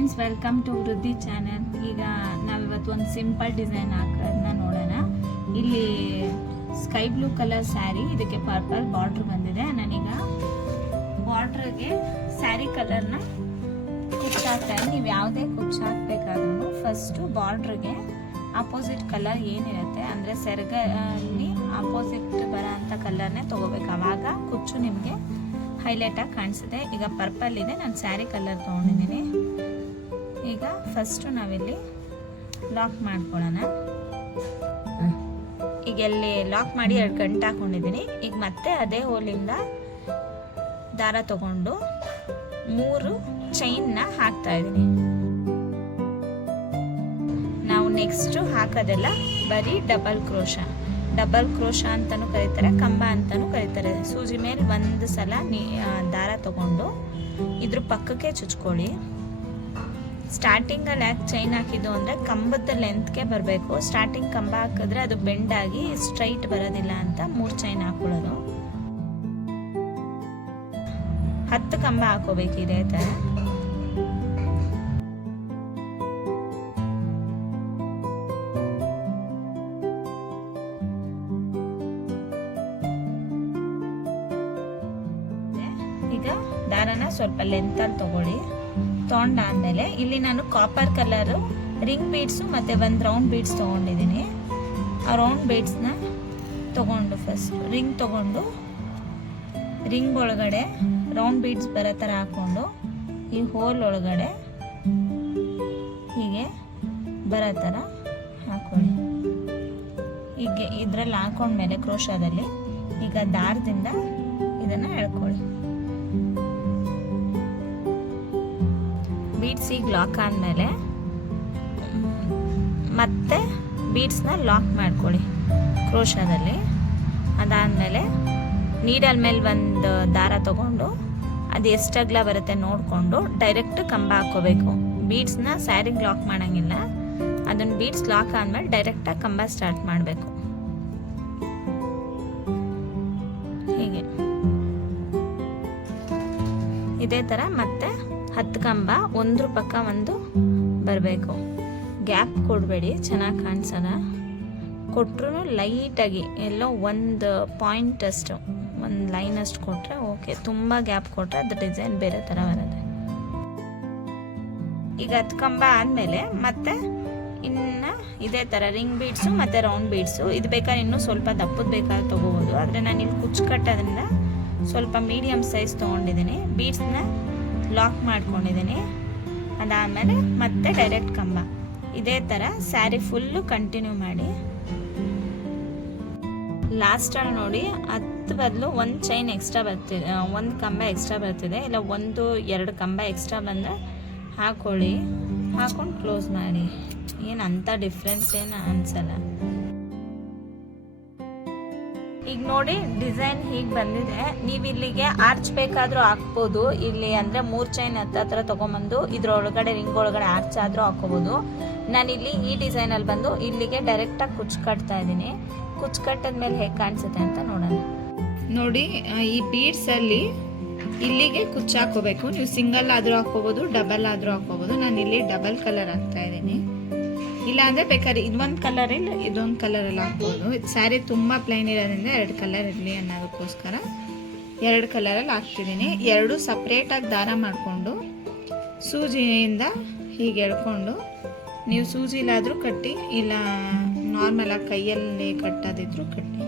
Friends, welcome to ವೃದ್ಧಿ channel. ಈಗ ನಾವಿವತ್ತು ಒಂದು ಸಿಂಪಲ್ ಡಿಸೈನ್ ಹಾಕೋದನ್ನ ನೋಡೋಣ. ಇಲ್ಲಿ ಸ್ಕೈ ಬ್ಲೂ ಕಲರ್ ಸ್ಯಾರಿ, ಇದಕ್ಕೆ ಪರ್ಪಲ್ ಬಾರ್ಡ್ರ್ ಬಂದಿದೆ. ನಾನೀಗ ಬಾರ್ಡ್ರಿಗೆ ಸ್ಯಾರಿ ಕಲರ್ನ ಕುಚ್ಚಾಕ್ತೇನೆ. ನೀವು ಯಾವುದೇ ಕುಚ್ಚಾಕ್ಬೇಕಾದ್ರೂ ಫಸ್ಟು ಬಾರ್ಡ್ರಿಗೆ ಆಪೋಸಿಟ್ ಕಲರ್ ಏನಿರುತ್ತೆ ಅಂದರೆ ಸೆರಗಲ್ಲಿ ಆಪೋಸಿಟ್ ಬರೋ ಅಂಥ ಕಲರ್ನೇ ತೊಗೋಬೇಕು. ಆವಾಗ ಕುಚ್ಚು ನಿಮಗೆ ಹೈಲೈಟಾಗಿ ಕಾಣಿಸುತ್ತೆ. ಈಗ ಪರ್ಪಲ್ ಇದೆ, ನಾನು ಸ್ಯಾರಿ ಕಲರ್ ತೊಗೊಂಡಿದ್ದೀನಿ. ಈಗ ಫಸ್ಟು ನಾವಿಲ್ಲಿ ಲಾಕ್ ಮಾಡ್ಕೊಳ್ಳೋಣ. ಈಗ ಎಲ್ಲಿ ಲಾಕ್ ಮಾಡಿ 2 ಗಂಟೆ ಹಾಕೊಂಡಿದ್ದೀನಿ. ಈಗ ಮತ್ತೆ ಅದೇ ಹೋಲಿಂದ ದಾರ ತಗೊಂಡು 3 ಚೈನ್ನ ಹಾಕ್ತಾ ಇದ್ದೀನಿ. ನಾವು ನೆಕ್ಸ್ಟು ಹಾಕೋದೆಲ್ಲ ಬರೀ ಡಬಲ್ ಕ್ರೋಶ ಅಂತಲೂ ಕರೀತಾರೆ, ಕಂಬ ಅಂತಲೂ ಕರೀತಾರೆ. ಸೂಜಿ ಮೇಲೆ ಒಂದು ಸಲ ದಾರ ತಗೊಂಡು ಇದ್ರ ಪಕ್ಕಕ್ಕೆ ಚುಚ್ಕೊಳ್ಳಿ. ಸ್ಟಾರ್ಟಿಂಗಲ್ಲಿ ಯಾಕೆ ಚೈನ್ ಹಾಕಿದ್ದು ಅಂದರೆ ಕಂಬದ ಲೆಂತ್ಗೆ ಬರಬೇಕು. ಸ್ಟಾರ್ಟಿಂಗ್ ಕಂಬ ಹಾಕಿದ್ರೆ ಅದು ಬೆಂಡಾಗಿ ಸ್ಟ್ರೈಟ್ ಬರೋದಿಲ್ಲ ಅಂತ 3 ಚೈನ್ ಹಾಕೊಳ್ಳೋದು. 10 ಕಂಬ ಹಾಕೋಬೇಕು ಇದೇ ಥರ. ಈಗ ದಾರನ ಸ್ವಲ್ಪ ಲೆಂತಲ್ಲಿ ತಗೊಳ್ಳಿ. ತೊಗೊಂಡಾದ್ಮೇಲೆ ಇಲ್ಲಿ ನಾನು ಕಾಪರ್ ಕಲರು ರಿಂಗ್ ಬೀಡ್ಸು ಮತ್ತು ಒಂದು ರೌಂಡ್ ಬೀಡ್ಸ್ ತೊಗೊಂಡಿದ್ದೀನಿ. ಆ ರೌಂಡ್ ಬೀಡ್ಸ್ನ ತೊಗೊಂಡು ಫಸ್ಟ್ ರಿಂಗ್ ತೊಗೊಂಡು ರಿಂಗ್ ಒಳಗಡೆ ರೌಂಡ್ ಬೀಡ್ಸ್ ಬರೋ ಥರ ಹಾಕ್ಕೊಂಡು ಈ ಹೋಲ್ ಒಳಗಡೆ ಹೀಗೆ ಬರೋ ಥರ ಹಾಕ್ಕೊಳ್ಳಿ. ಹೀಗೆ ಇದರಲ್ಲಿ ಹಾಕೊಂಡ್ಮೇಲೆ ಕ್ರೋಶದಲ್ಲಿ ಈಗ ದಾರದಿಂದ ಇದನ್ನು ಎಳ್ಕೊಳ್ಳಿ. ಬೀಡ್ಸಿಗೆ ಲಾಕ್ ಆದಮೇಲೆ ಮತ್ತೆ ಬೀಡ್ಸ್ನ ಲಾಕ್ ಮಾಡ್ಕೊಳ್ಳಿ ಕ್ರೋಶದಲ್ಲಿ. ಅದಾದಮೇಲೆ ನೀಡಲ್ ಮೇಲೆ ಒಂದು ದಾರ ತಗೊಂಡು ಅದು ಎಷ್ಟು ಅಗಲ ಬರುತ್ತೆ ನೋಡಿಕೊಂಡು ಡೈರೆಕ್ಟ್ ಕಂಬ ಹಾಕ್ಕೋಬೇಕು. ಬೀಡ್ಸ್ನ ಸ್ಯಾರಿಗೆ ಲಾಕ್ ಮಾಡೋಂಗಿಲ್ಲ. ಅದನ್ನು ಬೀಡ್ಸ್ ಲಾಕ್ ಆದಮೇಲೆ ಡೈರೆಕ್ಟಾಗಿ ಕಂಬ ಸ್ಟಾರ್ಟ್ ಮಾಡಬೇಕು. ಹೀಗೆ ಇದೇ ಥರ ಮತ್ತೆ 10 ಕಂಬ ಒಂದ್ರ ಪಕ್ಕ ಒಂದು ಬರಬೇಕು. ಗ್ಯಾಪ್ ಕೊಡಬೇಡಿ, ಚೆನ್ನಾಗಿ ಕಾಣಿಸೋಣ. ಕೊಟ್ಟರು ಲೈಟಾಗಿ ಎಲ್ಲೋ ಒಂದು ಪಾಯಿಂಟ್ ಅಷ್ಟು, ಒಂದು ಲೈನ್ ಅಷ್ಟು ಕೊಟ್ಟರೆ ಓಕೆ. ತುಂಬ ಗ್ಯಾಪ್ ಕೊಟ್ಟರೆ ಅದು ಡಿಸೈನ್ ಬೇರೆ ಥರ ಬರುತ್ತೆ. ಈಗ 10 ಕಂಬ ಆದಮೇಲೆ ಮತ್ತೆ ಇನ್ನು ಇದೇ ಥರ ರಿಂಗ್ ಬೀಡ್ಸು ಮತ್ತು ರೌಂಡ್ ಬೀಡ್ಸು. ಇದು ಬೇಕಾದ್ರೆ ಇನ್ನೂ ಸ್ವಲ್ಪ ದಪ್ಪದ ಬೇಕಾದ್ರೆ ತೊಗೋಬೋದು. ಆದರೆ ನಾನು ಇಲ್ಲಿ ಕುಚ್ಚು ಕಟ್ಟೋದ್ರಿಂದ ಸ್ವಲ್ಪ ಮೀಡಿಯಮ್ ಸೈಜ್ ತೊಗೊಂಡಿದ್ದೀನಿ. ಬೀಡ್ಸ್ನ ಲಾಕ್ ಮಾಡ್ಕೊಂಡಿದ್ದೀನಿ. ಅದಾದಮೇಲೆ ಮತ್ತೆ ಡೈರೆಕ್ಟ್ ಕಂಬ. ಇದೇ ಥರ ಸ್ಯಾರಿ ಫುಲ್ಲು ಕಂಟಿನ್ಯೂ ಮಾಡಿ. ಲಾಸ್ಟಲ್ಲಿ ನೋಡಿ 10 ಬದಲು 1 ಚೈನ್ ಎಕ್ಸ್ಟ್ರಾ ಬರ್ತಿದೆ, 1 ಕಂಬ ಎಕ್ಸ್ಟ್ರಾ ಬರ್ತಿದೆ. ಇಲ್ಲ 1-2 ಕಂಬ ಎಕ್ಸ್ಟ್ರಾ ಬಂದರೆ ಹಾಕೊಳ್ಳಿ. ಹಾಕೊಂಡು ಕ್ಲೋಸ್ ಮಾಡಿ. ಏನು ಅಂಥ ಡಿಫ್ರೆನ್ಸ್ ಏನು ಅನಿಸಲ್ಲ. ಈಗ ನೋಡಿ ಡಿಸೈನ್ ಹೀಗೆ ಬಂದಿದೆ. ನೀವು ಇಲ್ಲಿಗೆ ಆರ್ಚ್ ಬೇಕಾದರೂ ಹಾಕ್ಬೋದು. ಇಲ್ಲಿ ಅಂದರೆ 3 ಚೈನ್ ಹತ್ರ ತೊಗೊಂಬಂದು ಇದ್ರೊಳಗಡೆ ರಿಂಗ್ ಒಳಗಡೆ ಆರ್ಚ್ ಆದರೂ ಹಾಕೋಬೋದು. ನಾನಿಲ್ಲಿ ಈ ಡಿಸೈನಲ್ಲಿ ಬಂದು ಇಲ್ಲಿಗೆ ಡೈರೆಕ್ಟಾಗಿ ಕುಚ್ಚು ಕಟ್ತಾ ಇದ್ದೀನಿ. ಕುಚ್ಚು ಕಟ್ಟಿದ್ಮೇಲೆ ಹೇಗೆ ಕಾಣಿಸುತ್ತೆ ಅಂತ ನೋಡೋಣ. ನೋಡಿ, ಈ ಬೀಡ್ಸಲ್ಲಿ ಇಲ್ಲಿಗೆ ಕುಚ್ಚು ಹಾಕೋಬೇಕು. ನೀವು ಸಿಂಗಲ್ ಆದರೂ ಹಾಕೋಬೋದು, ಡಬಲ್ ಆದರೂ ಹಾಕೋಬೋದು. ನಾನು ಇಲ್ಲಿ ಡಬಲ್ ಕಲರ್ ಹಾಕ್ತಾ ಇದ್ದೀನಿ. ಇಲ್ಲ ಅಂದರೆ ಬೇಕಾದ್ರೆ ಇದೊಂದು ಕಲರ್ ಇಲ್ಲ ಇದೊಂದು ಕಲರಲ್ಲಿ ಹಾಕ್ಬೋದು. ಸ್ಯಾರಿ ತುಂಬ ಪ್ಲೈನ್ ಇರೋದ್ರಿಂದ 2 ಕಲರ್ ಇರಲಿ ಅನ್ನೋದಕ್ಕೋಸ್ಕರ 2 ಕಲರಲ್ಲಿ ಹಾಕ್ತಿದ್ದೀನಿ. 2 ಸಪ್ರೇಟಾಗಿ ದಾರ ಮಾಡಿಕೊಂಡು ಸೂಜಿಯಿಂದ ಹೀಗೆ ಎಳ್ಕೊಂಡು, ನೀವು ಸೂಜಿಲಾದರೂ ಕಟ್ಟಿ, ಇಲ್ಲ ನಾರ್ಮಲಾಗಿ ಕೈಯಲ್ಲಿ ಕಟ್ಟೋದಿದ್ರು ಕಟ್ಟಿ.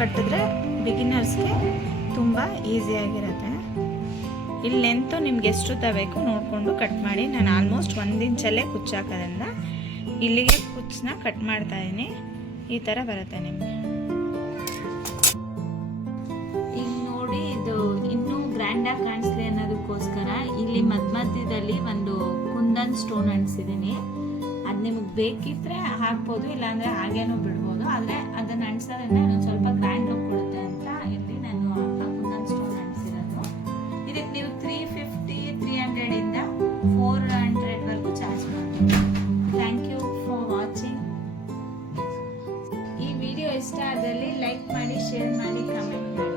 ಕಟ್ಟಿದ್ರೆ ಬಿಗಿನರ್ಸ್ಗೆ ತುಂಬ ಈಸಿಯಾಗಿರುತ್ತೆ. ಇಲ್ಲಿ ಲೆಂತು ನಿಮ್ಗೆ ಎಷ್ಟು ತಗೋಬೇಕು ನೋಡಿಕೊಂಡು ಕಟ್ ಮಾಡಿ. ನಾನು ಆಲ್ಮೋಸ್ಟ್ 1 ಇಂಚಲ್ಲೇ ಕುಚ್ಚು ಹಾಕೋದ್ರಿಂದ ಇಲ್ಲಿಗೆ ಕುಚ್ಚನ್ನ ಕಟ್ ಮಾಡ್ತಾ ಇದ್ದೀನಿ. ಈ ಥರ ಬರುತ್ತೆ ನಿಮಗೆ. ಈಗ ನೋಡಿ, ಇದು ಇನ್ನೂ ಗ್ರ್ಯಾಂಡಾಗಿ ಕಾಣಿಸ್ಲಿ ಅನ್ನೋದಕ್ಕೋಸ್ಕರ ಇಲ್ಲಿ ಮಧ್ಯದಲ್ಲಿ ಒಂದು ಕುಂದನ್ ಸ್ಟೋನ್ ಅಂಟಿಸಿದ್ದೀನಿ. ಅದು ನಿಮಗೆ ಬೇಕಿದ್ರೆ ಹಾಕ್ಬೋದು, ಇಲ್ಲಾಂದರೆ ಹಾಗೇನೂ ಬಿಡ್ಬೋದು. ಆದರೆ ಅದನ್ನು ಅಂಟಿಸೋದ್ರಿಂದ ಇನ್ನೊಂದು ಸ್ವಲ್ಪ ಗ್ರ್ಯಾಂಡ್ ಲುಕ್ ಕೊಡುತ್ತೆ ಅಂತ ಇಲ್ಲಿ ನಾನು ಕುಂದನ್ ಸ್ಟೋನ್ ಅಂಟಿಸಿರೋದು. ಇದಕ್ಕೆ ನೀವು 350-300 ಇಂದ 400 ವರೆಗೂ ಚಾರ್ಜ್ ಮಾಡ್ಬೋದು. Thank you for watching. ಈ ವಿಡಿಯೋ ಇಷ್ಟ ಆದಲ್ಲಿ ಲೈಕ್ ಮಾಡಿ, ಶೇರ್ ಮಾಡಿ, ಕಮೆಂಟ್ ಮಾಡಿ.